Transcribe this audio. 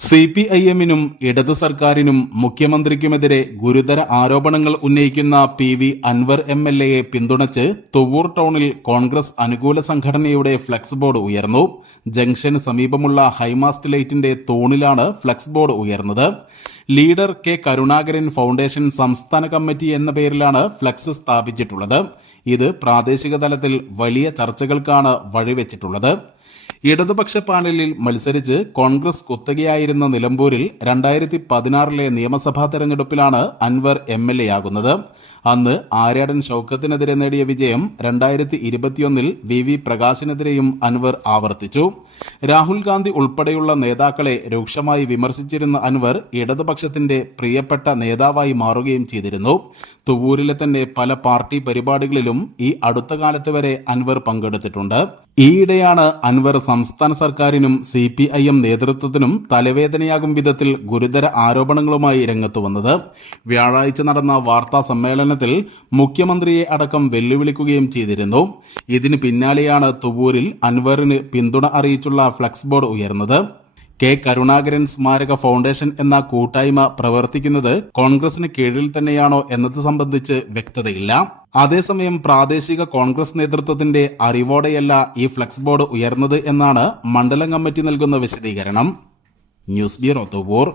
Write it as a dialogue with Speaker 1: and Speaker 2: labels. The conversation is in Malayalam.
Speaker 1: C P I എമ്മിനും ഇടത് സർക്കാരിനും മുഖ്യമന്ത്രിക്കുമെതിരെ ഗുരുതര ആരോപണങ്ങൾ ഉന്നയിക്കുന്ന P V Anvar M L എയെ പിന്തുണച്ച് തുവൂർ ടൗണിൽ കോൺഗ്രസ് അനുകൂല സംഘടനയുടെ ഫ്ലക്സ് ബോർഡ് ഉയർന്നു. ജംഗ്ഷന് സമീപമുള്ള ഹൈമാസ്റ്റ് ലൈറ്റിന്റെ തൂണിലാണ് ഫ്ലക്സ് ബോർഡ് ഉയർന്നത്. ലീഡർ കെ കരുണാകരൻ ഫൗണ്ടേഷൻ സംസ്ഥാന കമ്മിറ്റി എന്ന പേരിലാണ് ഫ്ലക്സ് സ്ഥാപിച്ചിട്ടുള്ളത്. ഇത് പ്രാദേശിക തലത്തിൽ വലിയ ചർച്ചകൾക്കാണ് വഴിവെച്ചിട്ടുള്ളത്. ഇടതുപക്ഷ പാനലിൽ മത്സരിച്ച് കോൺഗ്രസ് കുത്തകയായിരുന്ന നിലമ്പൂരിൽ രണ്ടായിരത്തി പതിനാറിലെ നിയമസഭാ തെരഞ്ഞെടുപ്പിലാണ് അൻവർ എം എൽ എ ആകുന്നത്. അന്ന് ആര്യാടൻ ഷൌക്കത്തിനെതിരെ നേടിയ വിജയം രണ്ടായിരത്തി ഇരുപത്തിയൊന്നിൽ വി വി പ്രകാശിനെതിരെയും അൻവർ ആവർത്തിച്ചു. രാഹുൽ ഗാന്ധി ഉൾപ്പെടെയുള്ള നേതാക്കളെ രൂക്ഷമായി വിമർശിച്ചിരുന്ന അൻവർ ഇടതുപക്ഷത്തിന്റെ പ്രിയപ്പെട്ട നേതാവായി മാറുകയും ചെയ്തിരുന്നു. തുവൂരിലെ തന്നെ പല പാർട്ടി പരിപാടികളിലും ഈ അടുത്ത കാലത്ത് വരെ അൻവർ പങ്കെടുത്തിട്ടുണ്ട്. ഈയിടെയാണ് അൻവർ സംസ്ഥാന സർക്കാരിനും സി പി ഐ എം നേതൃത്വത്തിനും തലവേദനയാകും വിധത്തിൽ ഗുരുതര ആരോപണങ്ങളുമായി രംഗത്ത് വന്നത്. വ്യാഴാഴ്ച നടന്ന വാർത്താ സമ്മേളനത്തിൽ മുഖ്യമന്ത്രിയെ അടക്കം വെല്ലുവിളിക്കുകയും ചെയ്തിരുന്നു. ഇതിന് പിന്നാലെയാണ് തുവൂരിൽ അൻവറിന് പിന്തുണ അറിയിച്ചുള്ള ഫ്ലക്സ് ബോർഡ് ഉയർന്നത്. കെ കരുണാകരൻ സ്മാരക ഫൗണ്ടേഷൻ എന്ന കൂട്ടായ്മ പ്രവർത്തിക്കുന്നത് കോൺഗ്രസിന് കീഴിൽ തന്നെയാണോ എന്നത് സംബന്ധിച്ച് വ്യക്തതയില്ല. അതേസമയം പ്രാദേശിക കോൺഗ്രസ് നേതൃത്വത്തിന്റെ അറിവോടെയല്ല ഈ ഫ്ലക്സ് ബോർഡ് ഉയർന്നത് എന്നാണ് മണ്ഡലം കമ്മിറ്റി നൽകുന്ന വിശദീകരണം. News bureau Thuvvur.